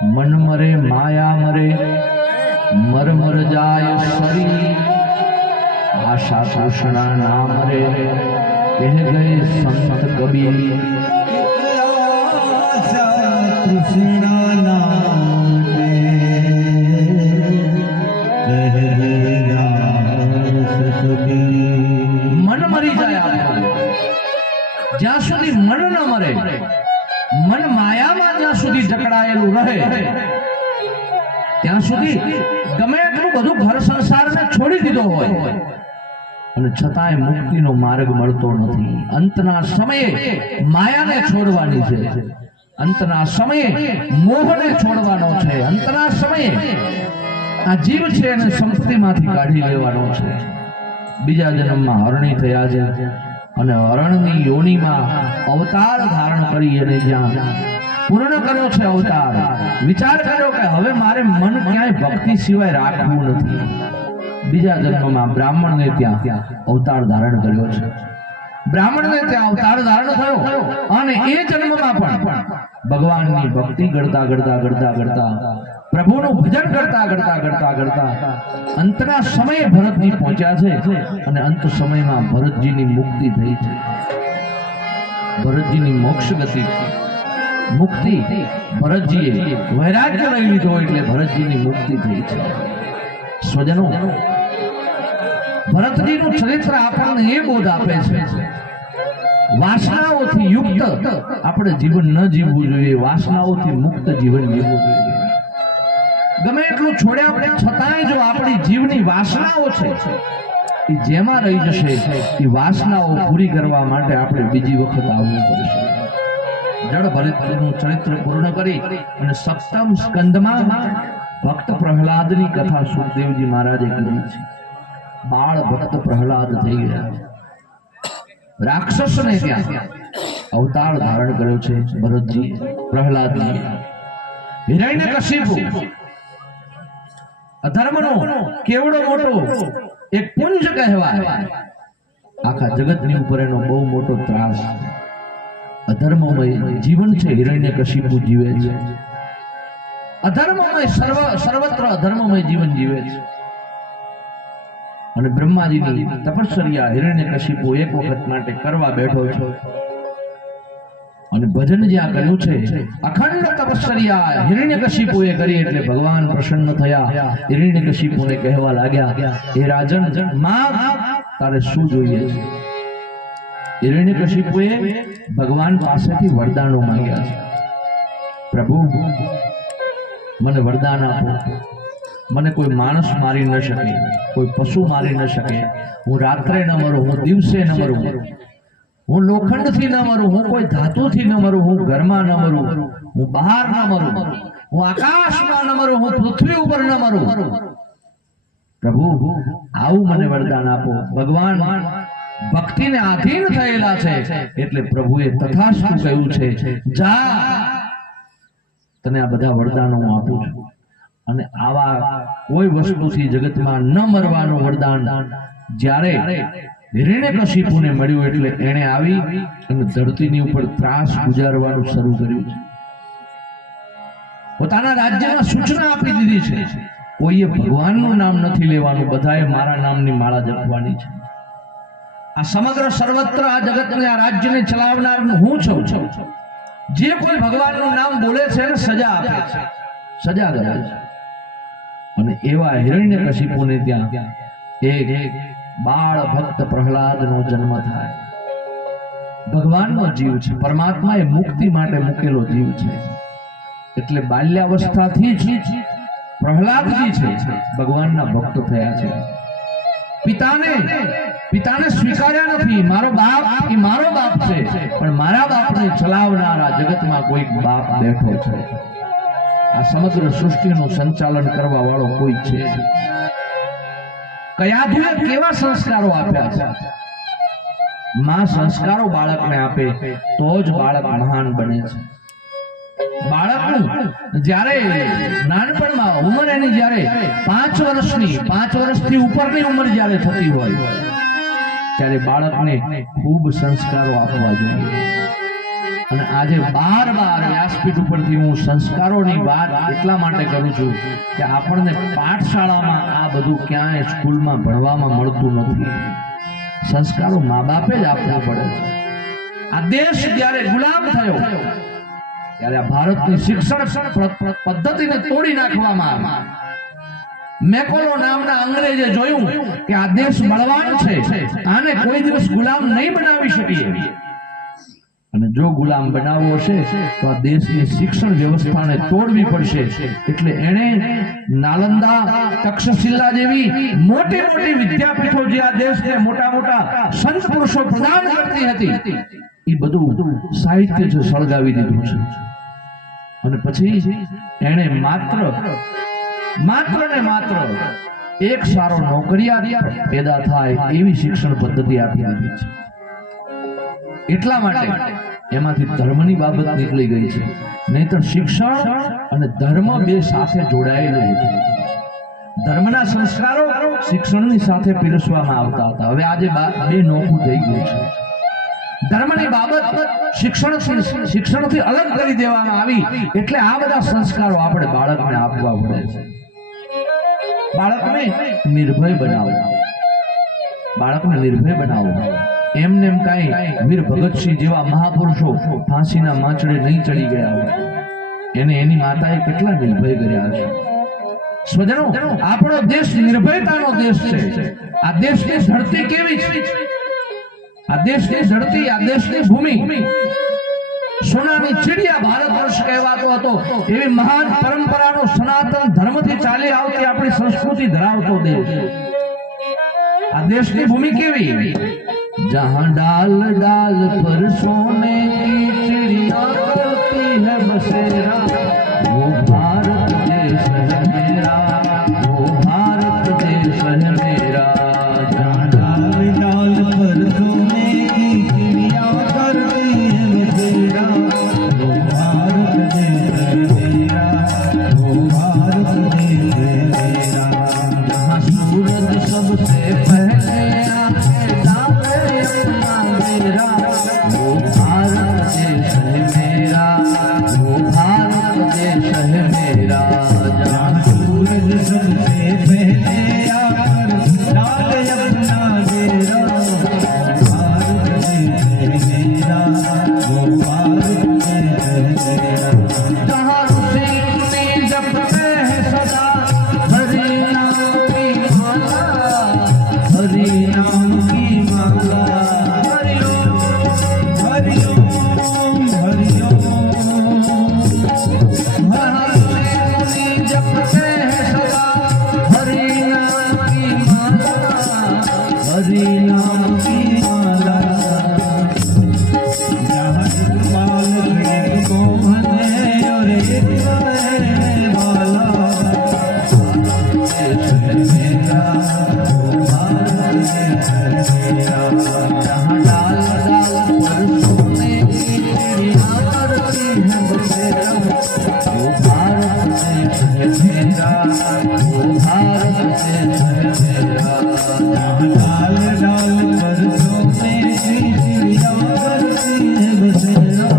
मन मरे माया मरे मर मर जाय शरीर आशा तृष्णा ना मरे कह गए संत कबीर कृष्णा नाम पे कह गया सतबीर। मन मरी जाए ज्યાં સુધી મન ન મરે, મન માયામાં જ્યાં સુધી જકડાયેલું રહે ત્યાં સુધી ગમે એટલું બધું ઘર સંસારને છોડી દીધો હોય અને છતાંય મુક્તિનો માર્ગ મળતો નથી. અંતના સમયે માયાને છોડવાની છે, અંતના સમયે મોહને છોડવાનો છે, અંતના સમયે આ જીવ છે એને સંપત્તિમાંથી કાઢી લેવાનો છે. બીજા જન્મમાં હરણી થયા છે અને હરણની યોનિમાં અવતાર ધારણ કરી અને જ્યાં પૂર્ણ કર્યો છે અવતાર, વિચાર કર્યો કે હવે મારે મન ક્યાંય ભક્તિ સિવાય રાખવું નથી. બીજા જન્મમાં બ્રાહ્મણને ત્યાં અવતાર ધારણ કર્યો છે, બ્રાહ્મણને ત્યાં અવતાર ધારણ થયો અને એ જન્મમાં પણ ભગવાનની ભક્તિ કરતા કરતા કરતા કરતા પ્રભુનું ભજન કરતા કરતા કરતા કરતા અંતના સમયે ભરતજી પહોંચ્યા છે અને અંત સમયમાં ભરતજીની મુક્તિ થઈ છે. ભરતજીની મોક્ષ ગતિ મુક્તિ ભરતજીએ વૈરાગ્ય લઈ લીધો એટલે ભરતજીની મુક્તિ થઈ છે. સ્વજનો, ભરતજીનું ચરિત્ર આપણને એ બોધ આપે છે વાસનાઓથી યુક્ત આપણે જીવન ન જીવવું જોઈએ, વાસનાઓથી મુક્ત જીવન જીવવું જોઈએ. ગમે એટલું છોડ્યા આપણે છતાંય જો આપણી જીવની વાસનાઓ છે એ જેમાં રહી જશે એ વાસનાઓ પૂરી કરવા માટે આપણે બીજી વખત આવવું પડશે. જળ ભરતજીનું ચરિત્ર પૂર્ણ કરી અને સપ્તમ સ્કંદમાં ભક્ત પ્રહલાદની કથા સુખદેવજી મહારાજે કરી છે. બાળ ભક્ત પ્રહલાદ થઈ ગયા, રાક્ષસને ત્યાં અવતાર ધારણ કર્યો છે ભરતજી પ્રહલાદજી. હિરણ્યકશિપુ અધર્મનો કેવડો મોટો એક પુંજ કહેવાય. આખા જગતની ઉપર એનો બહુ મોટો ત્રાસ, અધર્મમય જીવન છે. હિરણ્યકશિપુ જીવે છે અધર્મમય, સર્વત્ર અધર્મમય જીવન જીવે છે. અને બ્રહ્માજીની તપશ્ચર્યા હિરણ્યકશિપુ એક વખત માટે કરવા બેઠો છે અને ભજન જ્યાં કર્યું છે અખંડ તપશ્ચર્યા હિરણ્યકશિપુએ કરી એટલે ભગવાન પ્રસન્ન થયા. હિરણ્યકશિપુને કહેવા લાગ્યા, હે રાજન, માંગ તારે શું જોઈએ છે? હિરણ્યકશિપુએ ભગવાન પાસેથી વરદાનો માંગ્યા છે. પ્રભુ, મને વરદાન આપો, મને કોઈ માણસ મારી ન શકે, કોઈ પશુ મારી ન શકે, હું રાત્રે ન મરું, હું દિવસે ન મરું, હું લોખંડથી ન મરું, હું કોઈ ધાતુથી ન મરું, હું ઘરમાં ન મરું, હું બહાર ન મરું, હું આકાશમાં ન મરું, હું પૃથ્વી ઉપર ન મરું. પ્રભુ, આવું મને વરદાન આપો. ભગવાન ભક્તિને આધીન થયેલા છે એટલે પ્રભુએ તથાસ્તુ કહ્યું છે, જા, તને આ બધા વરદાનો હું આપું છું. અને આવા કોઈ વસ્તુથી જગતમાં ન મરવાનું વરદાન જ્યારે હિરણ્યકશિપુને મળ્યું એટલે એણે આવી અને ધરતીની ઉપર ત્રાસ ગુજારવાનું શરૂ કર્યું છે. પોતાના રાજ્યમાં સૂચના આપી દીધી છે, કોઈએ ભગવાનનું નામ નથી લેવાનું, બધાએ મારા નામની માળા જપવાની છે. આ સમગ્ર સર્વત્ર આ જગતને, આ રાજ્યને ચલાવનાર હું છું. જે કોઈ ભગવાનનું નામ બોલે છે એને સજા આપે છે, સજા કરે છે. અને એવા હિરણ્યકશિપુને ત્યાં એક બાળ ભક્ત પ્રહલાદનો જન્મ થાય. ભગવાનનો જીવ છે, પરમાત્માએ મુક્તિ માટે મૂકેલો જીવ છે. એટલે બાલ્યાવસ્થાથી જ પ્રહલાદજી છે ભગવાનના ભક્ત થયા છે. પિતાને સ્વીકાર્યા નથી. મારો બાપ એ મારો બાપ છે, પણ મારા બાપને ચલાવનારા જગતમાં કોઈક બાપ બેઠો છે. આ સમગ્ર સૃષ્ટિનું સંચાલન કરવા વાળો કોઈ છે. કયાધુએ કેવા સંસ્કારો આપ્યા છે? માં સંસ્કારો બાળકને આપે તો જ બાળક મહાન બને છે. બાળકનું જ્યારે નાનપણમાં ઉંમર એની જ્યારે 5 વર્ષની, 5 વર્ષથી ઉપરની ઉંમર જ્યારે થતી હોય ત્યારે બાળકને ખૂબ સંસ્કારો આપવા જોઈએ. અને આજે બાર વ્યાસપીઠ ઉપરથી હું સંસ્કારોની વાત એટલા માટે કરું છું કે આપણને પાઠશાળામાં આ બધું ક્યાંય સ્કૂલમાં ભણવામાં મળતું નથી. સંસ્કારો મા બાપે જ આપવા પડે છે. આ દેશ જ્યારે ગુલામ થયો ત્યારે આ ભારતની શિક્ષણ પદ્ધતિને તોડી નાખવામાં આવી. મેકોલો નામના અંગ્રેજે જોયું કે આ દેશ બળવાન છે, આને કોઈ દિવસ ગુલામ નહીં બનાવી શકીએ, અને જો ગુલામ બનાવવો છે તો આ દેશની શિક્ષણ વ્યવસ્થાને તોડવી પડશે. એટલે એણે નાલંદા, તક્ષશિલા જેવી મોટી મોટી વિદ્યાપીઠો જે આ દેશને મોટા મોટા સંત પુરુષો પ્રદાન કરતી હતી એ બધું સાહિત્ય છે સળગાવી દીધું છે. અને પછી એણે માત્ર ને માત્ર એક સારો નોકરિયાત પેદા થાય એવી શિક્ષણ પદ્ધતિ આપી દીધી છે. એટલા માટે એમાંથી ધર્મની બાબત નીકળી ગઈ છે, નહીતર શિક્ષણ અને ધર્મ બે સાથે જોડાયેલું છે. ધર્મના સંસ્કારો શિક્ષણની સાથે પીરસવામાં આવતા હતા. હવે આજે બે નોખું થઈ ગયું છે. ધર્મની બાબત શિક્ષણથી અલગ કરી દેવામાં આવી, એટલે આ બધા સંસ્કારો આપણે બાળકને આપવા પડે છે. બાળકને નિર્ભય બનાવો. એમને એમ કાંઈ વીર ભગતસિંહ જેવા મહાપુરુષો ફાંસીના માંચડે નહીં ચડી ગયા હોય. એને એની માતાએ કેટલા નિર્ભય કર્યા છે. સ્વજનો, આપણો દેશ નિર્ભયતાનો દેશ છે. આ દેશની ધરતી કેવી છે? આ દેશની ધરતી, આ દેશની ભૂમિ સોનાની ચીડિયા ભારત વર્ષ કહેવાતો હતો. એવી મહાન પરંપરાનો સનાતન ધર્મથી ચાલી આવતી આપણી સંસ્કૃતિ ધરાવતો દેશ. આ દેશની ભૂમિ કેવી? जहाँ डाल डाल पर सोने की चिड़िया करती है बसेरा, वो भारत देश है मेरा, वो भारत देश है मेरा. जहाँ डाल डाल पर सोने की चिड़िया करती है बसेरा, वो भारत देश है मेरा, वो भारत देश है मेरा. जहाँ सूरज सबसे पहले आके डाले अपना डेरा, वो भारत देश है मेरा, वो भारत देश है मेरा. जहाँ सूरज सबसे पहले आकर डाले अपना डेरा, भारत देश है मेरा, वो भारत देश है मेरा. जहाँ ऋषि मुनि जपते हैं सदा हरि नाम की माला, हरि नाम की माला. हरि ओम हरि ओम हरि ओम. जहाँ ऋषि मुनि जपते हैं सदा हरि नाम की माला, हरि नाम की माला. जहाँ इकबाल गरीब को भजे और एक रहने वाला, देश है मेरा, वो भारत देश है मेरा. जहाँ डाल डाल पर सोने की चिड़िया करती है बसेरा, वो भारत देश है मेरा, वो भारत देश है मेरा. जहाँ डाल डाल पर सोने की चिड़िया करती है बसेरा,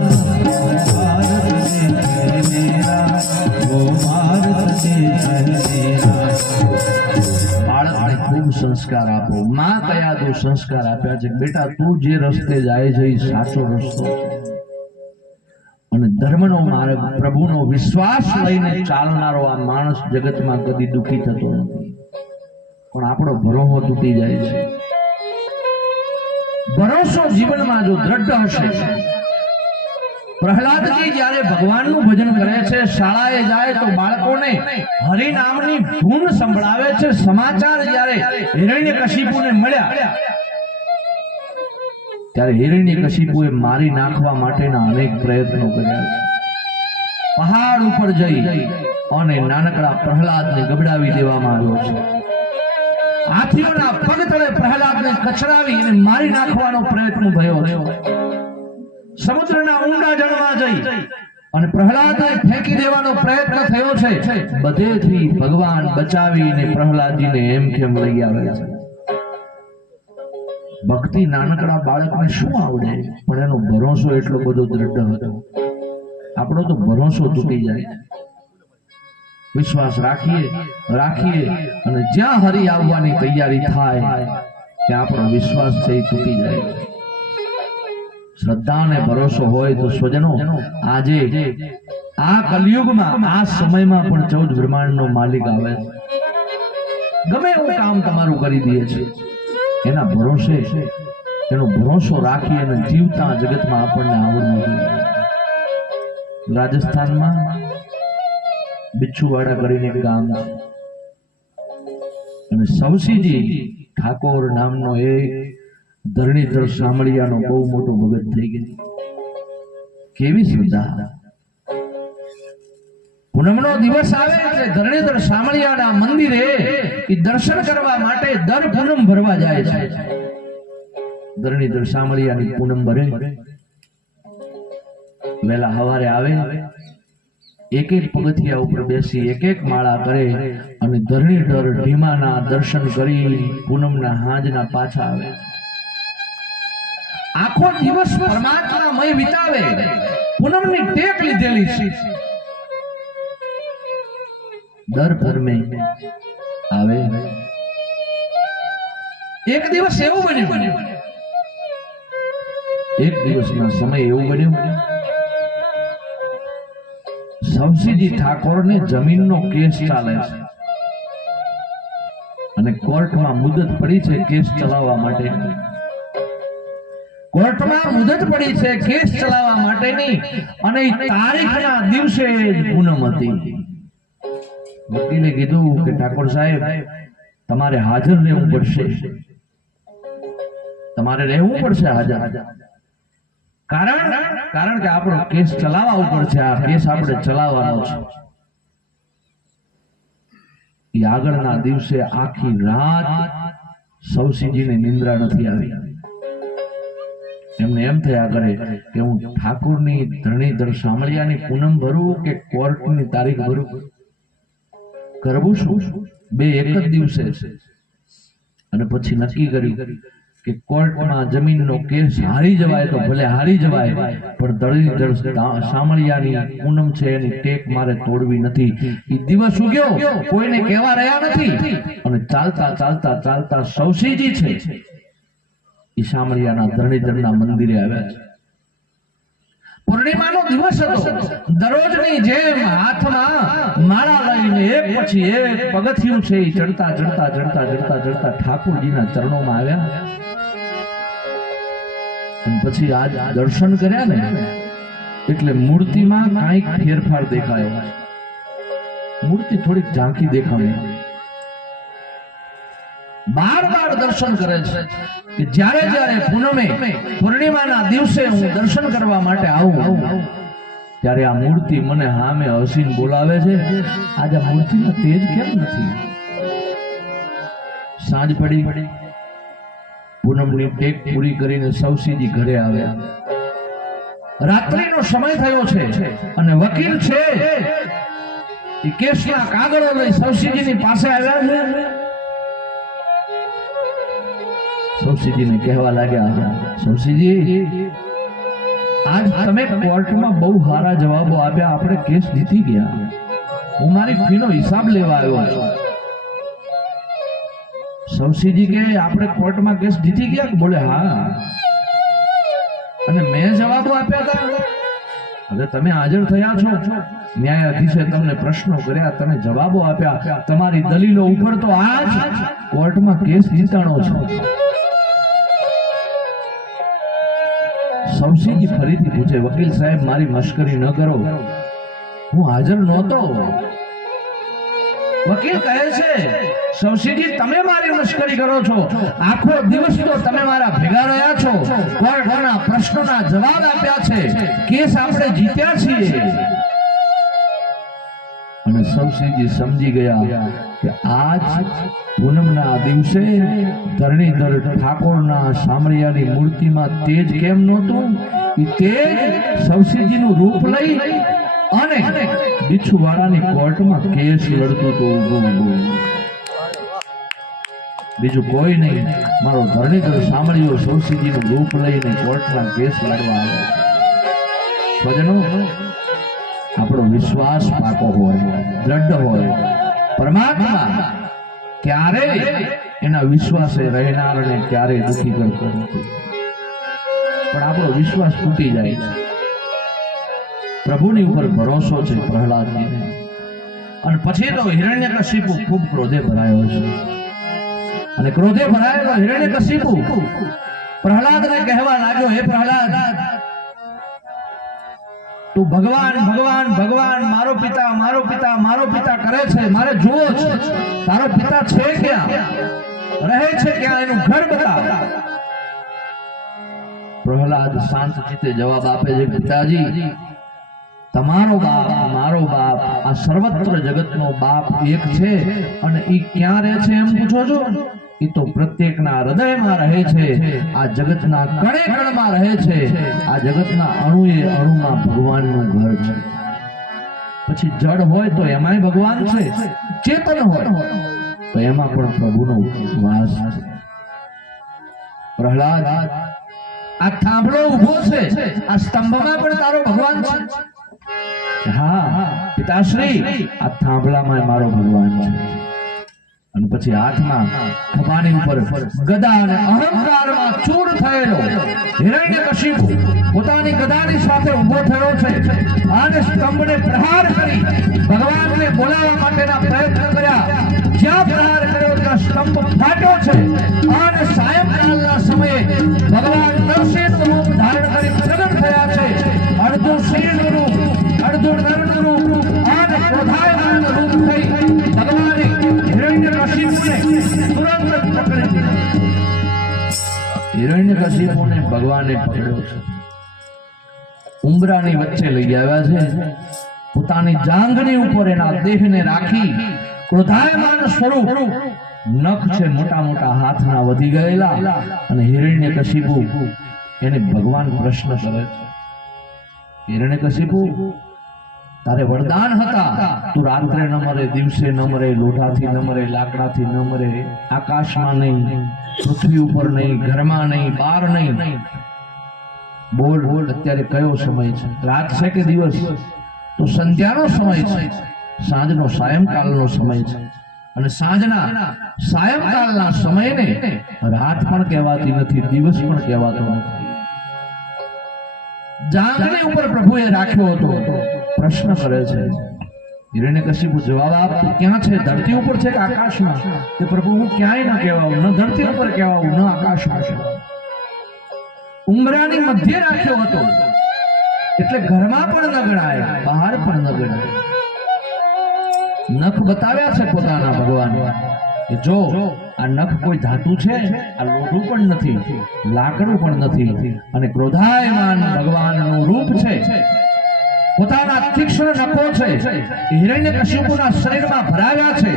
वो भारत देश है मेरा, वो भारत देश है मेरा. બાળકને ખૂબ સંસ્કાર આપો. માં કયા તો સંસ્કાર આપ્યા છે? બેટા, તું જે રસ્તે જાય છે એ સાચો રસ્તો છે, અને ધર્મનો માર્ગ, પ્રભુનો વિશ્વાસ લઈને ચાલનારો આ માણસ જગતમાં કદી દુઃખી થતો નથી. પણ આપણો ભરોસો તૂટી જાય છે. ભરોસો જીવનમાં જો દ્રઢ હશે. પ્રહલાદજી જ્યારે ભગવાનનું ભજન કરે છે, શાળાએ જાય તો બાળકોને હરિનામની ધૂન સંભળાવે છે. સમાચાર જ્યારે હિરણ્યકશિપુને મળ્યા ત્યારે હિરણ્યકશિપુએ મારી નાખવા માટેના અનેક પ્રયત્નો કર્યા છે. પહાડ ઉપર જઈ અને નાનકડા પ્રહલાદને ગબડાવી દેવામાં આવ્યો છે. હાથીઓના પગ તળે પ્રહલાદને કચડાવી અને મારી નાખવાનો પ્રયત્ન થયો છે. સમુદ્રના ઊંડા જળમાં જઈ અને પ્રહલાદને ફેંકી દેવાનો પ્રયત્ન થયો છે. બધેથી ભગવાન બચાવીને પ્રહલાદજીને એમ કેમ લઈ આવે છે. ભક્તિ નાનકડા બાળકને શું આવડે, પણ એનો ભરોસો એટલો બધો દ્રઢ હતો. આપણો તો ભરોસો તૂટી જાય. વિશ્વાસ રાખીએ અને જ્યાં હરી આવવાની તૈયારી થાય ત્યાં આપણો વિશ્વાસ છે એ તૂટી જાય. શ્રદ્ધા અને ભરોસો હોય તો સ્વજનો, આજે આ કલયુગમાં આ સમયમાં પણ 14 બ્રહ્માંડનો માલિક આવે છે. ગમે એવું કામ તમારું કરી દે છે, એના ભરોસે એનો ભરોસો રાખી અને જીવતા જગતમાં આપણને આવડવું જોઈએ. રાજસ્થાનમાં બિચ્છુવાડા કરીને એક ગામ છે, અને સવસીજી ઠાકોર નામનો એક ધરણીધર સામળિયાનો બહુ મોટો ભગત થઈ ગયો. કેવી શ્રદ્ધા! પૂનમનો દિવસ આવે એટલે ધરણીધર સામળિયાના મંદિરે એ દર્શન કરવા માટે દર પૂનમ ભરવા જાય છે. ધરણીધર સામળિયાની પૂનમ ભરે, વહેલા સવારે આવે, એક એક પગથિયા ઉપર બેસી એક એક માળા કરે અને ધરણીધર ઢીમાના દર્શન કરી પૂનમના હાંજના પાછા આવે. આખો દિવસ પરમાત્મામય વિતાવે, પૂનમની ટેક લીધેલી છે. દર પૂનમે આવે. એક દિવસ એવું બન્યું, એક દિવસના સમય એવું બન્યું, સવસીજી ઠાકોરને જમીનનો કેસ ચાલે છે અને કોર્ટમાં મુદત પડી છે કેસ ચલાવવા માટે. કોર્ટમાં મુદત પડી છે કેસ ચલાવવા માટેની, અને તારીખના દિવસે પૂનમ હતી. વકીલે કીધું કે ઠાકોર સાહેબ, તમારે હાજર રહેવું પડશે, તમારે રહેવું પડશે હાજર. કારણ કે આપણો કેસ ચલાવવા ઉપર છે, આ કેસ આપણે ચલાવવાનો છે. એ આગળના દિવસે આખી રાત સવસીજીને નિંદ્રા નથી આવી. એમને એમ થયા કરે કે હું ઠાકોરની ધરણીધર સામળિયાની પૂનમ ભરું કે કોર્ટની તારીખ ભરું, કરવું શું? બે એક જ દિવસે છે. અને પછી નક્કી કર્યું કે કોર્ટમાં જમીનનો કેસ હારી જવાય તો ભલે હારી જવાય, પણ ધરણીધર સામળિયાની પૂનમ છે એની ટેક મારે તોડવી નથી. એ દિવસ ઉગ્યો, કોઈને કહેવા રહ્યા નથી, અને ચાલતા ચાલતા ચાલતા સવસીજી છે એ સામળિયાના ધરણીધરના મંદિરે આવ્યા છે. પૂર્ણિમાનો દિવસ હતો. દરરોજની જેમ હાથમાં માળા લઈને એક પછી એક પગથિયું છે એ ચડતા ચડતા ચડતા ચડતા ચડતા ઠાકોરજીના ચરણોમાં આવ્યા. અને પછી આજ દર્શન કર્યા ને એટલે મૂર્તિમાં કાંઈક ફેરફાર દેખાયો. મૂર્તિ થોડીક ઝાંખી દેખાણી. બાર દર્શન કરે છે કે જ્યારે જ્યારે પૂનમે પૂર્ણિમાના દિવસે હું દર્શન કરવા માટે આવું ત્યારે આ મૂર્તિ મને સામે હસીને બોલાવે છે. આજે મૂર્તિનો તેજ કેમ નથી? સાંજ પડી, પૂનમની ટેક પૂરી કરીને સવસીજી ઘરે આવ્યા. રાત્રિનો સમય થયો છે અને વકીલ છે એ કેસના કાગળો લઈ સવસીજીની પાસે આવ્યા છે. સવસીજીને કહેવા લાગ્યા, સવસીજી, આજ તમે કોર્ટમાં બહુ સારા જવાબો આપ્યા, આપણે કેસ જીતી ગયા, હું મારી ફીનો હિસાબ લેવા આવ્યો છું. સવસીજી કે આપણે કોર્ટમાં કેસ જીતી ગયા? બોલે હા. અને મેં જવાબો આપ્યા હતા? હવે તમે હાજર થયા છો, ન્યાયાધીશે તમને પ્રશ્નો કર્યા, તમે જવાબો આપ્યા, તમારી દલીલો ઉપર તો આજ કોર્ટમાં કેસ જીતાણો છે. સવસીજી ફરીથી પૂછે, વકીલ સાહેબ, મારી મશ્કરી ન કરો, હું હાજર નહોતો. વકીલ કહે છે, સવસીજી, તમે મારી મશ્કરી કરો છો, આખો દિવસ તો તમે મારા ભેગા રહ્યા છો, કોર્ટના પ્રશ્નોના જવાબ આપ્યા છે, કેસ આપણે જીત્યા છીએ. અને સવસીજી સમજી ગયા કે આજ પૂનમના દિવસે ધરણીધર ઠાકોરના સામળિયાની મૂર્તિમાં તેજ કેમ નહોતું? એ તેજ સવસીજીનું રૂપ લઈ અને બિચ્છુવાડાની કોર્ટમાં કેસ લડતું હતું. બીજું કોઈ નહીં, મારો ધરણીધર સાંભળ્યો સૌસીજીનું રૂપ લઈને કોર્ટના કેસ લડવા આવે છે. સ્વજનો, આપણો વિશ્વાસ પાકો હોય, દ્રઢ હોય, પરમાત્મા ક્યારેય એના વિશ્વાસે રહેનારને ક્યારેય દુઃખી કરતો નથી. પણ આપણો વિશ્વાસ તૂટી જાય છે. પ્રભુની ઉપર ભરોસો છે પ્રહલાદજીને. અને પછી તો હિરણ્યકશિપુ ખૂબ ક્રોધે ભરાયો છે. અને ક્રોધે ભરાયેલો હિરણ્યકશિપુ પ્રહલાદને કહેવા લાગ્યો, હે પ્રહલાદ, તું ભગવાન ભગવાન ભગવાન મારો પિતા મારો પિતા મારો પિતા કરે છે, મારે જોવો છે તારો પિતા છે ક્યાં, રહે છે ક્યાં, એનું ઘર બતા. પ્રહલાદ શાંત ચિત્તે જવાબ આપે છે, પિતાજી, તમારો બાપ મારો બાપ આ સર્વત્ર જગતનો બાપ એક છે. અને ઈ ક્યાં રહે છે એમ પૂછો છો? ઈ તો પ્રત્યેકના હૃદયમાં રહે છે, આ જગતના કણે કણમાં રહે છે, આ જગતના અણુએ અણુમાં ભગવાનનું ઘર છે. પછી જડ હોય તો એમાંય ભગવાન છે, ચેતન હોય તો એમાં પણ પ્રભુનો વાસ છે. પ્રહલાદ, આ થાંભલો ઊભો છે, આ સ્તંભમાં પણ તારો ભગવાન છે? હા પિતાશ્રી, આ થાંભલામાં મારો ભગવાન છે. અને પછી હાથમાં ખભાની ઉપર ગદા અને અહંકારમાં ચૂર થયેલો હિરણ્યકશિપુ પોતાની ગદાની સાથે ઊભો થયો છે. અને સ્તંભને પ્રહાર કરી ભગવાનને બોલાવવા માટેના પ્રયત્ન કર્યા. જ્યાં પ્રહાર કર્યો ત્યાં સ્તંભ ફાટ્યો છે. અને સાયંકાળના સમયે ભગવાન નરસિંહનું રૂપ ધારણ કરી પ્રગટ થયા છે. અડધું સિંહનું રૂપ, અડધું નરનું રૂપ અને ક્રોધાયમાન રૂપ થઈ ભગવાને હિરણ્યકશિપુને તુરંત પકડી લીધો. હિરણ્યકશિપુને ભગવાને પકડ્યો છે. ઉંબરાની વચ્ચે લઈ આવ્યા છે. પોતાની જાંઘની ઉપર એના દેહને રાખી ક્રોધાયમાન સ્વરૂપ, નખ છે મોટા મોટા હાથના વધી ગયેલા. અને હિરણ્યકશિપુ એને ભગવાન પ્રશ્ન કરે છે, હિરણ્યકશિપુ, તારે વરદાન હતા, તું રાત્રે ન મરે, દિવસે ન મરે, લોઢાથી ન મરે, લાકડાથી ન મરે, આકાશમાં નહીં, પૃથ્વી ઉપર નહીં, ઘરમાં નહીં, બહાર નહીં. બોલ બોલ, અત્યારે કયો સમય છે? રાત છે કે દિવસ? તો સંધ્યાનો સમય છે, સાંજનો સાયંકાળનો સમય છે. અને સાંજના સાયંકાળના સમયને રાત પણ કહેવાતી નથી, દિવસ પણ કહેવાતો નથી. જાંઘની ઉપર પ્રભુએ રાખ્યો હતો. પ્રશ્ન કરે છે હિરણ્યકશિપુ, જવાબ આપ, ક્યાં છે? ધરતી ઉપર છે કે આકાશમાં? કે પ્રભુ, હું ક્યાંય ન કહેવાઉં, ન ધરતી ઉપર કહેવાઉં, ન આકાશમાં છે. ઉંબરાની મધ્ય રાખ્યો હતો, એટલે ઘરમાં પણ ન ગણાય, બહાર પણ ન ગણાય. નખ બતાવ્યા છે પોતાના ભગવાન કે જો આ નખ કોઈ ધાતુ છે, આ લોઢું પણ નથી, લાકડું પણ નથી. અને ક્રોધાયમાન ભગવાનનું રૂપ છે, પોતાના તીક્ષ્ણ નખો છે, હિરણ્યકશિપુના શરીરમાં ભરાવ્યા છે.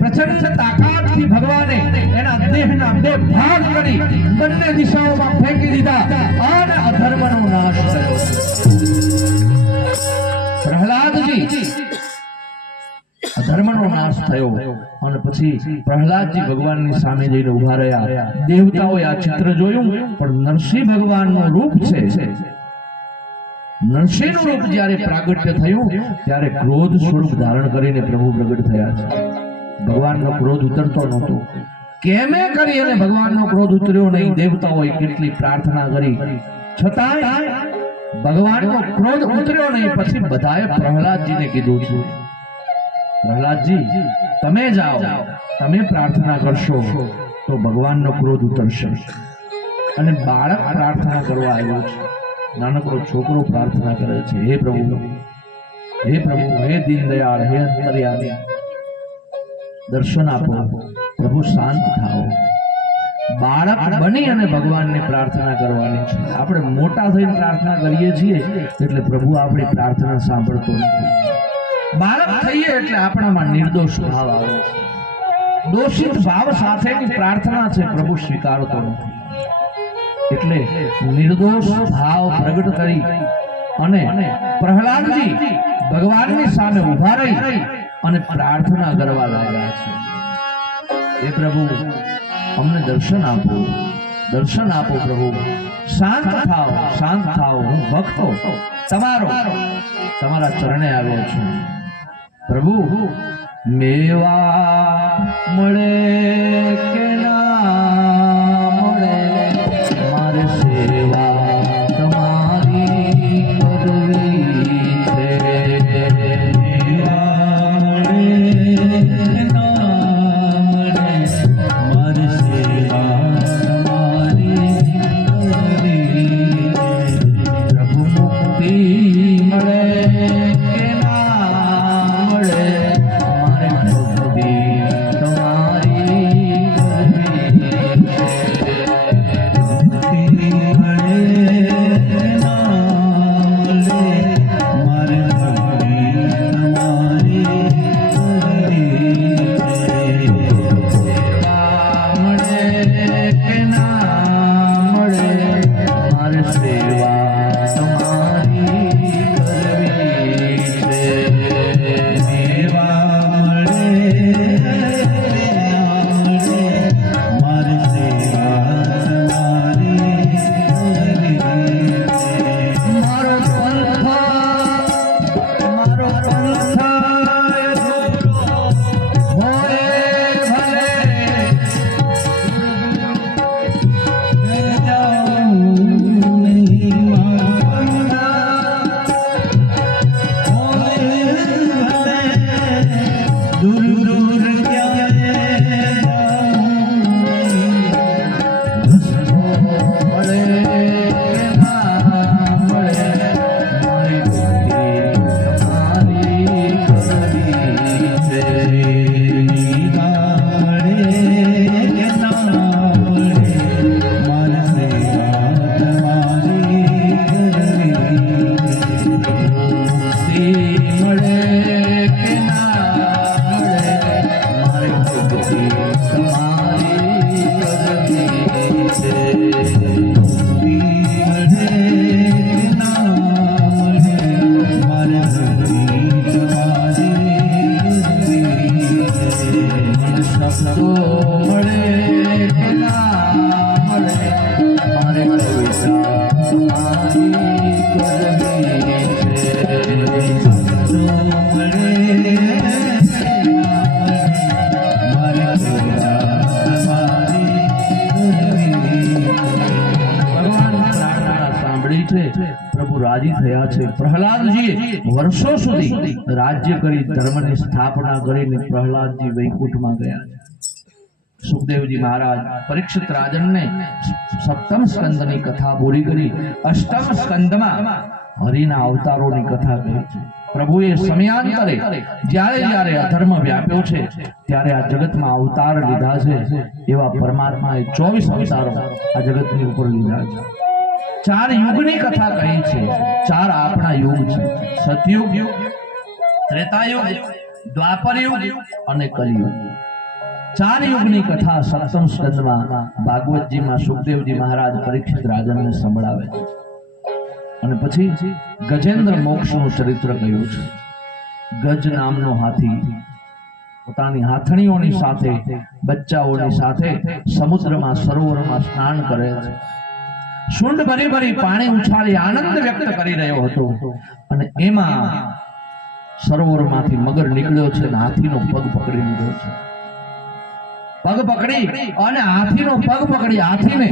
પ્રચંડ તાકાતથી ભગવાને એના દેહના બે ભાગ કરી બંને દિશાઓમાં ફેંકી દીધા અને અધર્મનો નાશ થયો. પ્રહલાદજી, અધર્મનો નાશ થયો. અને પછી પ્રહલાદજી ભગવાનની સામે જઈને ઉભા રહ્યા. દેવતાઓએ આ ચિત્ર જોયું, પણ નરસિંહ ભગવાનનું રૂપ છે. નરસિંહનું રૂપ જ્યારે પ્રાગટ્ય થયું ત્યારે ક્રોધ સ્વરૂપ ધારણ કરીને પ્રભુ પ્રગટ થયા છે. ભગવાનનો ક્રોધ ઉતરતો નહોતો. કેમે કરી અને ભગવાનનો ક્રોધ ઉતર્યો નહીં? દેવતાઓએ કેટલી પ્રાર્થના કરી છતાંય ભગવાનનો ક્રોધ ઉતર્યો નહીં. પછી બધાએ પ્રહલાદજીને કીધું છે, પ્રહલાદજી, તમે જાઓ, તમે પ્રાર્થના કરશો તો ભગવાનનો ક્રોધ ઉતરશે. અને બાળક પ્રાર્થના કરવા આવ્યો છે, નાનકડો છોકરો પ્રાર્થના કરે છે, હે પ્રભુ, હે પ્રભુ, હે દીનદયાળ, હે અંતર્યામી, દર્શન આપો, પ્રભુ શાંત થાઓ. બાળક બની અને ભગવાનને પ્રાર્થના કરવાની છે. આપણે મોટા થઈને પ્રાર્થના કરીએ છીએ એટલે પ્રભુ આપણી પ્રાર્થના સાંભળતો નથી. બાળક થઈએ એટલે આપણામાં નિર્દોષ ભાવ આવે છે. દોષિત ભાવ સાથેની પ્રાર્થના છે, પ્રભુ સ્વીકારતો નથી. એટલે નિર્દોષ ભાવ પ્રગટ કરી અને પ્રહલાદજી ભગવાનની સામે ઉભા રહી અને પ્રાર્થના કરવા લાગ્યા છે, હે પ્રભુ, અમને દર્શન આપો પ્રભુ. શાંત થાઓ. હું ભક્તો તમારા ચરણે આવ્યો છું પ્રભુ. મેવા મળે કે ના મળે, મારે સેવા તમારી કરવી છે. પ્રભુ મુક્તિ મળે કે ના મળે, મારે ભક્તિ તમારી પ્રભુ રાજી થયા છે. પ્રહલાદજી વર્ષો સુધી રાજ્ય કરી ધર્મની સ્થાપના કરીને પ્રહલાદજી વૈકુંઠમાં ગયા છે. સુખદેવજી મહારાજ પરીક્ષિત રાજનને સપ્તમ સ્કંદની કથા પૂરી કરી અષ્ટમ સ્કંદમાં હરિના અવતારોની કથા કહી છે. પ્રભુએ સમયાંતરે જ્યારે અધર્મ વ્યાપ્યો છે ત્યારે આ જગતમાં અવતાર લીધા છે. એવા પરમાત્માએ 24 અવતારો આ જગતની ઉપર લીધા છે. 4 યુગની કથા કહી છે. 4 આપણા યુગ છે: સતયુગ, ત્રેતાયુગ, દ્વાપર યુગ અને કલિયુગ. 4 યુગની કથા સપ્તમ સ્કંદમાં ભાગવતજીમાં સુખદેવજી મહારાજ પરીક્ષિત રાજનને સંભળાવે છે. અને પછી ગજેન્દ્ર મોક્ષનું ચરિત્ર કહ્યું છે. ગજ નામનો હાથી પોતાની હાથણીઓની સાથે બચ્ચાઓની સાથે સમુદ્રમાં સરોવરમાં સ્નાન કરે છે. શુંડ ભરી ભરી પાણી ઉછાળી આનંદ વ્યક્ત કરી રહ્યો હતો અને એમાં સરોવરમાંથી મગર નીકળ્યો છે અને હાથીનો પગ પકડી લીધો છે. પગ પકડી અને હાથીનો પગ પકડી હાથીને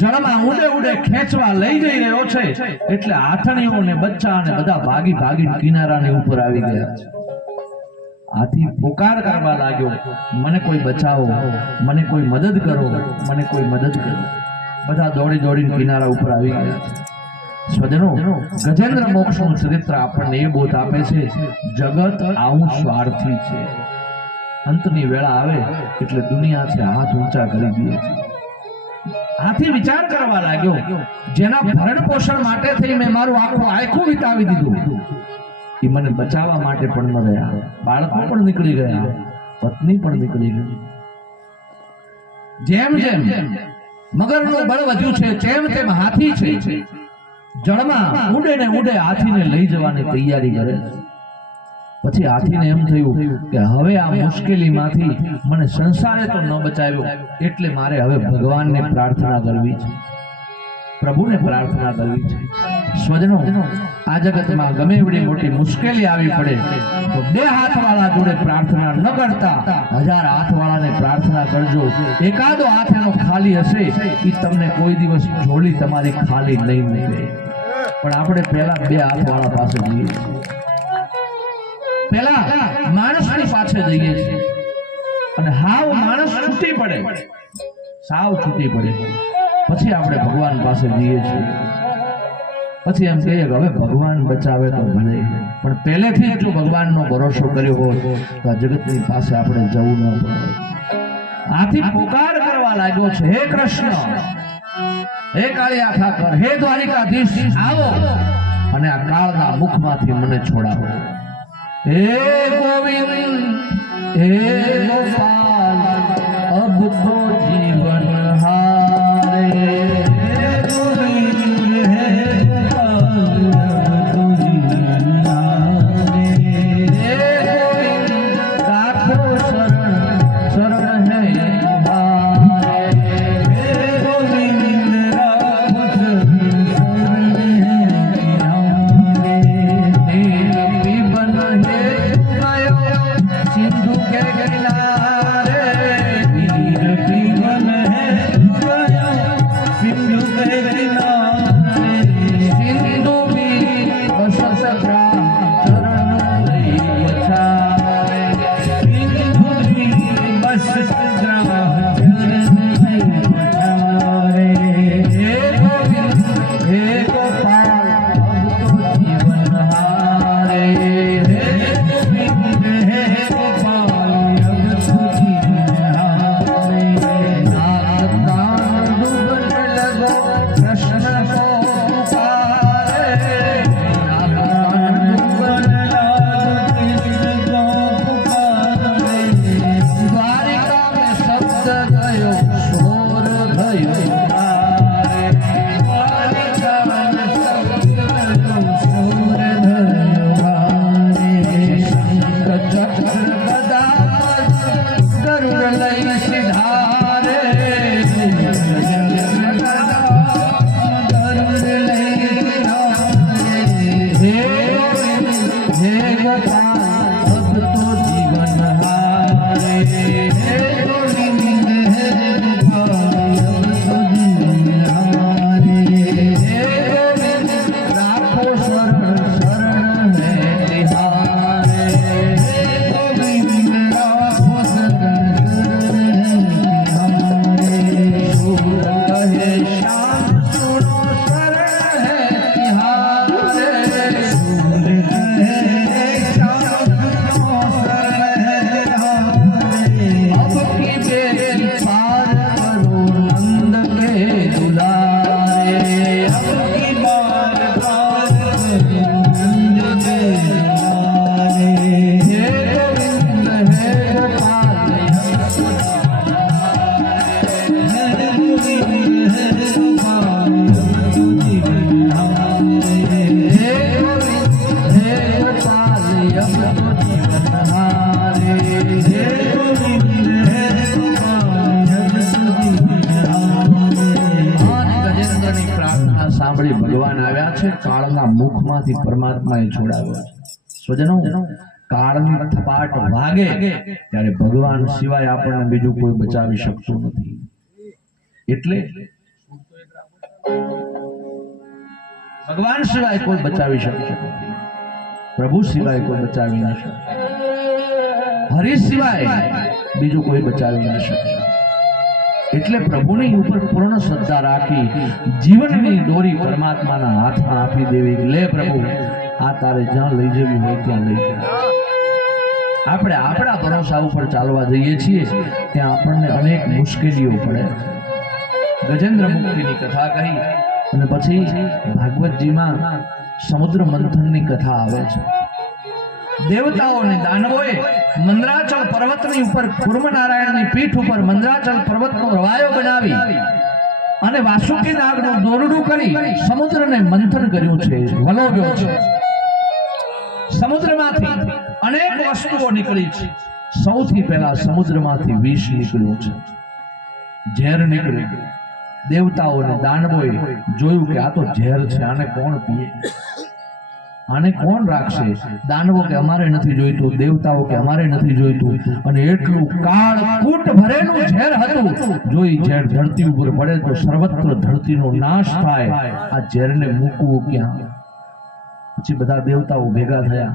જળમાં ઉડે ઉડે ખેંચવા લઈ જઈ રહ્યો છે. એટલે હાથણીઓ અને બચ્ચા અને બધા ભાગી ભાગી કિનારાની ઉપર આવી ગયા છે. હાથી પુકાર કરવા લાગ્યો, મને કોઈ બચાવો, મને કોઈ મદદ કરો, મને કોઈ મદદ કરો. બધા દોડી દોડીને કિનારા ઉપર આવી ગયા છે. સ્વજનો, ગજેન્દ્ર મોક્ષનું ચરિત્ર આપણને એ બોધ આપે છે, જગત આવું સ્વાર્થી છે. અંતની વેળા આવે એટલે દુનિયા છે હાથ ઊંચા કરી દે છે. હાથી વિચાર કરવા લાગ્યો, જેના ભરણ પોષણ માટે થઈ મેં મારું આખું આખું વિતાવી દીધું, એ મને બચાવવા માટે પણ ન રહ્યા. બાળકો પણ નીકળી ગયા, પત્ની પણ નીકળી ગઈ. જેમ જેમ મગરનું બળ વધ્યું છે તેમ તેમ હાથી છે જળમાં ઉડે ને ઉડે હાથીને લઈ જવાની તૈયારી કરે છે. પછી હાથીને એમ થયું કે હવે આ મુશ્કેલીમાંથી મને સંસારે તો ન બચાવ્યો, એટલે મારે હવે ભગવાનને પ્રાર્થના કરવી છે, પ્રભુને પ્રાર્થના કરવી છે. સ્વજનો, આ જગતમાં ગમે એવડી મોટી મુશ્કેલી આવી પડે તો બે હાથવાળા જોડે પ્રાર્થના ન કરતા 1000 હાથવાળાને પ્રાર્થના કરજો. એકાદો હાથ એનો ખાલી હશે એ તમને કોઈ દિવસ ઝોલી તમારી ખાલી નહીં નીકળે. પણ આપણે પહેલા બે હાથવાળા પાસે જઈએ છીએ, પહેલા માણસની પાસે જઈએ છીએ અને હાવ માણસ છૂટી પડે, સાવ છૂટી પડે, પછી આપણે ભગવાન પાસે જઈએ છીએ. પછી એમ કહીએ કે હવે ભગવાન બચાવે તો ભલે, પણ પહેલેથી જો ભગવાનનો ભરોસો કર્યો હોય તો આ જગતની પાસે આપણે જવું ન પડે. આથી પોકાર કરવા લાગ્યો છે, હે કૃષ્ણ, હે કાળિયા ઠાકર, હે દ્વારિકાધીશ, આવો અને આ કાળના મુખમાંથી મને છોડાવો. હે ગોવિંદ, હે ગોપાલ, અબ તો જીવન હારે. હે ગોવિંદ, હે ગોપાલ, અબ તો જીવન હારે. હે ગોવિંદ, રાખો શરણ, શરણ હે તમારે. હે ગોવિંદ, રાખો શરણ, શરણ હે તમારે. जीवन है गयो सिंधु के किनारे, वीर जीवन है गयो सिंधु के किनारे. सिंधु भी बस सका चरण नहीं बचावे, सिंधु भी बस सका चरण नहीं बचावे. हे गोविंद, हे गोपाल, अब तो जीवन हारे. हे गोविंद, हे गोपाल, अब तो जीवन हारे. नाग दान डूबने लगो कृष्ण को पुकारे. नाग दान डूबने लगो कृष्ण को पुकारे. द्वारिका में शब्द गयो, शोर भयो तारे. द्वारिका में शब्द गयो, शोर भयो तारे. शंख चक्र गदा गरुड़ लई सिधारे. गरुड़ लई सिधारे. हे गोविंद, हे गोपाल, अब तो जीवन हारे. हे गोविंद, हे गोपाल, अब तो जीवन हारे. हे गोविंद, राखो शरण, शरण है तिहारे. हे गोविंद, राखो शरण, शरण है तिहारे. सूर कहे श्याम सुनो, शरण है तिहारे. सूर कहे श्याम सुनो, शरण है तिहारे. अब की बेटी पार करो नंद के दुलारे. अब की बार पार करो नंद के दुलारे. हे गोविंद, हे गोपाल, हे गोविंद, हे गोपाल, अब तो जीवन हारे. हे गोविंद, हे गोपाल, अब तो जीवन हारे. हे गोविंद, हे गोपाल, अब तो जीवन हारे. ગજેન્દ્રની પ્રાર્થના સાંભળી ભગવાન આવ્યા છે, કાળના મુખમાંથી પરમાત્માએ છોડાવ્યો છે. સ્વજનો, કાળની થપાટ વાગે ત્યારે ભગવાન સિવાય આપણને બીજું કોઈ બચાવી શકતું નથી. એટલે ભગવાન સિવાય કોઈ બચાવી શકતું નથી, પ્રભુ સિવાય કોઈ બચાવી ન શકે, હરિ સિવાય બીજું કોઈ બચાવી ન શકે. એટલે પ્રભુની ઉપર પૂર્ણ શ્રદ્ધા રાખી જીવનની દોરી પરમાત્માના હાથમાં આપી દેવી. લે પ્રભુ, આ તારે જ્યાં લઈ જવી હોય ત્યાં લઈ જા. આપણે આપણા ભરોસા ઉપર ચાલવા જઈએ છીએ ત્યાં આપણને અનેક મુશ્કેલીઓ પડે. ગજેન્દ્ર મુક્તિની કથા કહી અને પછી ભાગવતજીમાં સમુદ્ર મંથનની કથા આવે છે. દેવતાઓ અને દાનવોએ મંદરાચલ પર્વતની ઉપર કુર્મનારાયણની પીઠ ઉપર મંદરાચલ પર્વતનો રવાયો બનાવી અને વાસુકી નાગનું દોરડું કરી સમુદ્રને મંથન કર્યું છે, વલોવ્યો છે. સમુદ્રમાંથી અનેક વસ્તુઓ નીકળી છે. સૌથી પહેલા સમુદ્રમાંથી વિષ નીકળ્યું છે, ઝેર નીકળ્યું. દેવતાઓને દાનવોએ જોયું કે આ તો ઝેર છે, આને કોણ પીએ, આને કોણ રાખશે? દાનવો કે અમારે નથી જોઈતું, દેવતાઓ કે અમારે નથી જોઈતું. અને એટલું કાળકૂટ ભરેલું ઝેર હતું, જો ઈ ઝેર ધરતી ઉપર પડે તો સર્વત્ર ધરતીનો નાશ થાય. આ ઝેરને મૂકવું ક્યાં? પછી બધા દેવતાઓ ભેગા થયા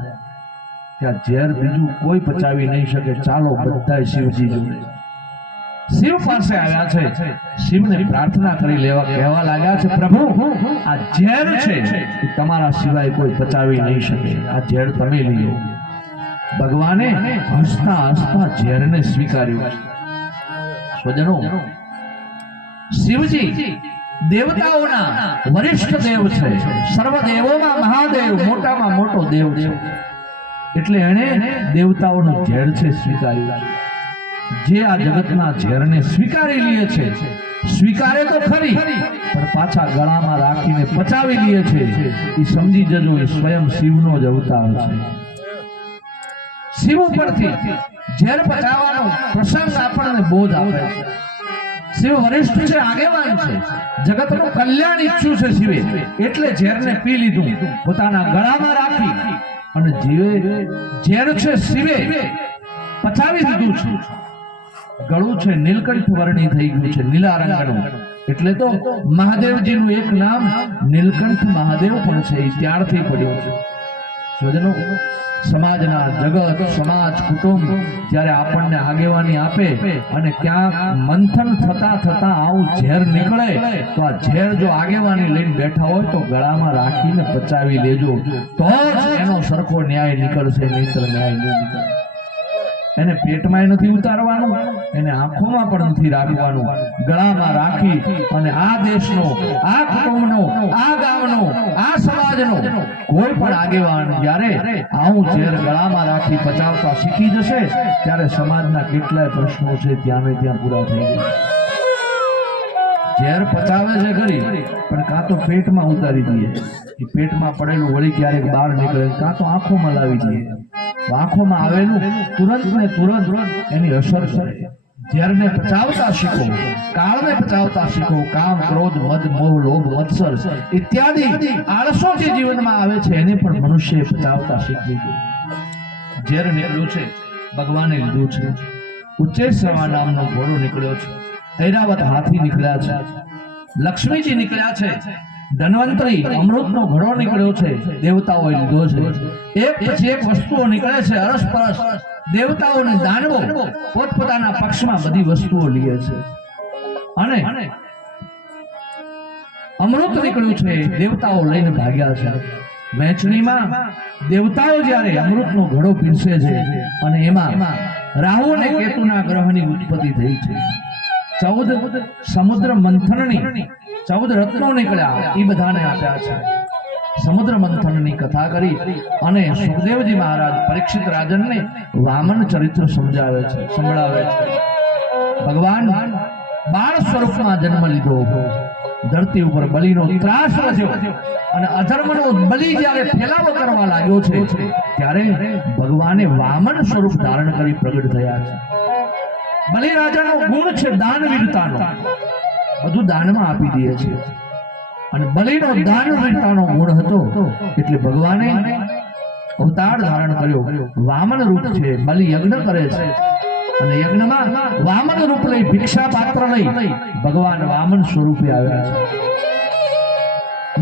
કે આ ઝેર બીજું કોઈ પચાવી નહીં શકે, ચાલો બધા શિવજી જોડે. શિવ પાસે આવ્યા છે, શિવને પ્રાર્થના કરી લેવા કહેવા લાગ્યા છે, પ્રભુ આ ઝેર છે એ તમારા સિવાય કોઈ પચાવી નહીં શકે, આ ઝેર તમે લીધો. ભગવાને હસતા હસતા ઝેરને સ્વીકાર્યું. સ્વજનો, શિવજી દેવતાઓના વરિષ્ઠ દેવ છે, સર્વ દેવોમાં મહાદેવ, મોટામાં મોટો દેવ છે. એટલે એણે દેવતાઓનું ઝેર છે સ્વીકાર્યું. જે આ જગતના ઝેરને સ્વીકારી લે છે, સ્વીકારે તો ખરી પણ પાછા ગળામાં રાખીને પચાવી લે છે, એ સમજી જજો એ સ્વયં શિવનો જ અવતાર છે. શિવ ઉપરથી ઝેર પચાવવાનો પ્રસંગ આપણને બોધ આપે છે. શિવ વરિષ્ઠ છે, આગેવાન છે, જગતનું કલ્યાણ ઈચ્છું છે શિવે, એટલે ઝેરને પી લીધું, પોતાના ગળામાં રાખી. અને જીવે ઝેર છે શિવે પચાવી દીધું છે. ગળું છે નીલકંઠ વર્ણી થઈ ગયું છે, નીલા રંગનું. એટલે તો મહાદેવજીનું એક નામ નીલકંઠ મહાદેવ પણ છે, એ ત્યારથી પડ્યું છે. સ્વજનો, સમાજના જગત, સમાજ, કુટુંબ જ્યારે આપણને આગેવાની આપે અને ક્યાંક મંથન થતા થતા આવું ઝેર નીકળે તો આ ઝેર જો આગેવાની લઈને બેઠા હોય તો ગળામાં રાખીને પચાવી લેજો, તો જ એનો સરખો ન્યાય નીકળશે, નહીંતર ન્યાય નહીં નીકળે. એને પેટમાં નથી ઉતારવાનું, એને આંખોમાં પણ નથી રાખવાનું. ગળામાં રાખી અને આ દેશનો, આ કુટુંબનો, આ ગામનો, આ સમાજનો કોઈ પણ આગેવાન જ્યારે આવું ઝેર ગળામાં રાખી પચાવતા શીખી જશે ત્યારે સમાજના કેટલાય પ્રશ્નો છે ત્યાં ને ત્યાં પૂરા થઈ જશે. ઝેર પચાવે છે ખરી, પણ કાં તો પેટમાં ઉતારી દઈએ, એ પેટમાં પડેલું વળી ક્યારેક બહાર નીકળે, કાં તો આંખોમાં લાવી દઈએ. આંખોમાં આવેલું તુરંત ને તુરંત એની અસર કરે. ઝેરને પચાવતા શીખો, કાળને પચાવતા શીખો. કામ, ક્રોધ, મદ, મોહ, લોભ, મત્સર ઇત્યાદિ આળસો જે જીવનમાં આવે છે એને પણ મનુષ્ય પચાવતા શીખવી જોઈએ. ઝેર નીકળ્યું છે, ભગવાને લીધું છે. ઉચ્ચેશ્રવા નામનો ઘોડો નીકળ્યો છે, ઐરાવત હાથી નીકળ્યા છે, લક્ષ્મીજી નીકળ્યા છે, ધન્વંતરી અમૃતનો ઘડો નીકળ્યો છે, દેવતાઓએ લીધો છે. એક પછી એક વસ્તુઓ નીકળે છે, અરસપરસ દેવતાઓ અને દાનવો પોતપોતાના પક્ષમાં બધી વસ્તુઓ લે છે. અને અમૃત નીકળ્યું છે, દેવતાઓ લઈને ભાગ્યા છે. વહેંચણીમાં દેવતાઓ જ્યારે અમૃતનો ઘડો પીરસે છે અને એમાં રાહુ અને કેતુના ગ્રહની ઉત્પત્તિ થઈ છે. 14 સમુદ્ર મંથનની 14 રત્નો નીકળ્યા, એ બધાને આપ્યા છે. સમુદ્ર મંથનની કથા કરી અને સુખદેવજી મહારાજ પરીક્ષિત રાજનને વામન ચરિત્ર સંભળાવે છે. ભગવાન બાળ સ્વરૂપમાં જન્મ લીધો, ધરતી ઉપર બલિનો ત્રાસ વધ્યો અને અધર્મનો બલિ જ્યારે ફેલાવો કરવા લાગ્યો છે ત્યારે ભગવાને વામન સ્વરૂપ ધારણ કરી પ્રગટ થયા છે. બલિ રાજાનો ગુણ છે દાનવીરતાનો, બધું દાનમાં આપી દે છે. અને બલિનો દાનવીરતાનો ગુણ હતો એટલે ભગવાને અવતાર ધારણ કર્યો. વામન રૂપ છે, બલિ યજ્ઞ કરે છે અને યજ્ઞમાં વામન રૂપ લઈ, ભિક્ષા પાત્ર લઈ ભગવાન વામન સ્વરૂપે આવ્યા છે.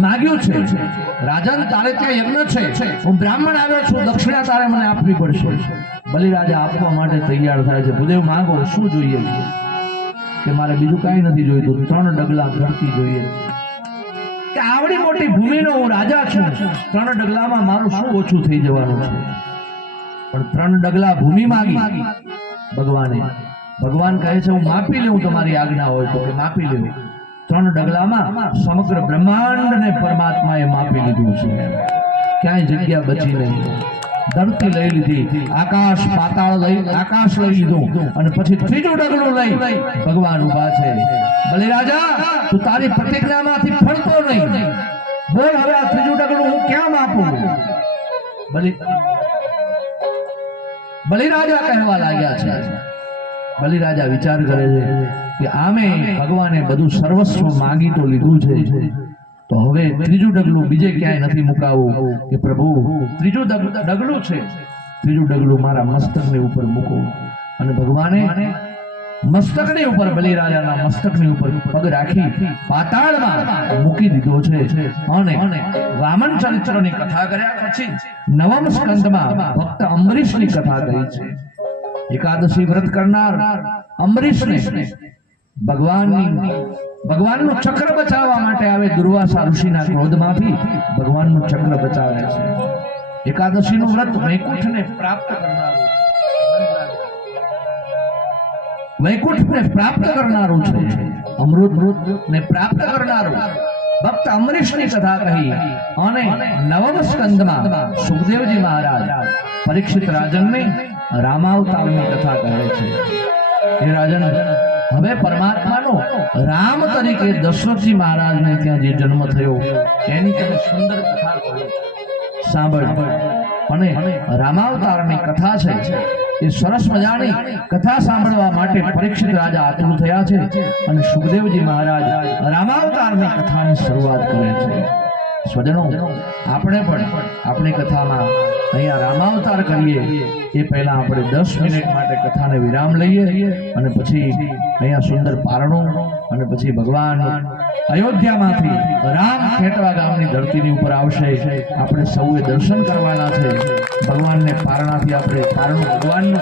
માગ્યું છે, રાજન તારે ત્યાં યજ્ઞ છે, હું બ્રાહ્મણ આવ્યો છું, દક્ષિણા તારે મને આપવી પડશે. બલિરાજા આપવા માટે તૈયાર થાય છે. ભૂદેવ માંગો, શું જોઈએ? કે મારે બીજું કાંઈ નથી જોઈતું, 3 ડગલા ધરતી જોઈએ. કે આવડી મોટી ભૂમિનો હું રાજા છું, 3 ડગલામાં મારું શું ઓછું થઈ જવાનું છે? પણ 3 ડગલા ભૂમિ માંગી ભગવાને. ભગવાન કહે છે હું માપી લઉં, તમારી આજ્ઞા હોય તો કે માપી લઉં. 3 ડગલામાં સમગ્ર બ્રહ્માંડને પરમાત્માએ માપી લીધું છે, ક્યાંય જગ્યા બચી નહીં. ધરતી લઈ લીધી, આકાશ પાતાળ લઈ, આકાશ લઈ લીધું અને પછી 3જું ડગલું લઈ ભગવાન ઉભા છે. બલિરાજા, તું તારી પ્રતિજ્ઞામાંથી ફરતો નહીં, બોલ હવે આ 3જું ડગલું હું ક્યાં માપું? બલિરાજા કહેવા લાગ્યા છે. બલિરાજા વિચાર કરે છે કે આમે ભગવાને બધું સર્વસ્વ માંગી તો લીધું છે, તો હવે ત્રીજું ડગલું બીજે ક્યાંય નથી મુકાવું કે પ્રભુ ત્રીજું ડગલું છે, ત્રીજું ડગલું મારા મસ્તકની ઉપર મૂકો. અને ભગવાને મસ્તકની ઉપર, બલિરાજાના મસ્તકની ઉપર પગ રાખી પાતાળમાં મૂકી દીધો છે. અને વામન ચરિત્રની કથા કર્યા પછી નવમ સ્કંદમાં ભક્ત અંબરીશની કથા કરી છે. એકાદશી વ્રત કરનાર અંબરીશને ભગવાનનું ચક્ર બચાવવા માટે આવે દુર્વાસા ઋષિના ક્રોધમાંથી ભગવાનનું ચક્ર બચાવે છે. એકાદશીનું વ્રત વૈકુંઠને પ્રાપ્ત કરનારું, વૈકુંઠને પ્રાપ્ત કરનારું છે, અમૃતને પ્રાપ્ત કરનારું. ભક્ત અંબરીશની કથા કહી અને નવમ સ્કંદમાં સુખદેવજી મહારાજ પરીક્ષિત રાજનને રામાવતારની કથા કહે છે. એ રાજન, હવે પરમાત્માનો રામ તરીકે દશરથજી મહારાજને ત્યાં જે જન્મ થયો એની તમે સુંદર કથા કહો, સાંભળ. અને રામાવતારની કથા છે એ સરસ મજાની કથા સાંભળવા માટે પરીક્ષિત રાજા આતુર થયા છે. અને સુખદેવજી મહારાજ રામાવતારની કથાની શરૂઆત કરે છે. સ્વજનો, આપણે પણ આપણી કથામાં અહીંયા રામાવતાર કરીએ એ પહેલા આપણે 10 મિનિટ માટે કથાને વિરામ લઈએ અને પછી અહીંયા સુંદર પારણું અને પછી ભગવાન અયોધ્યામાંથી રામ ખેટવા ગામની ધરતીની ઉપર આવશે. આપણે સૌએ દર્શન કરવાના છે. ભગવાનને પારણાથી આપણે પારણું ભગવાનનું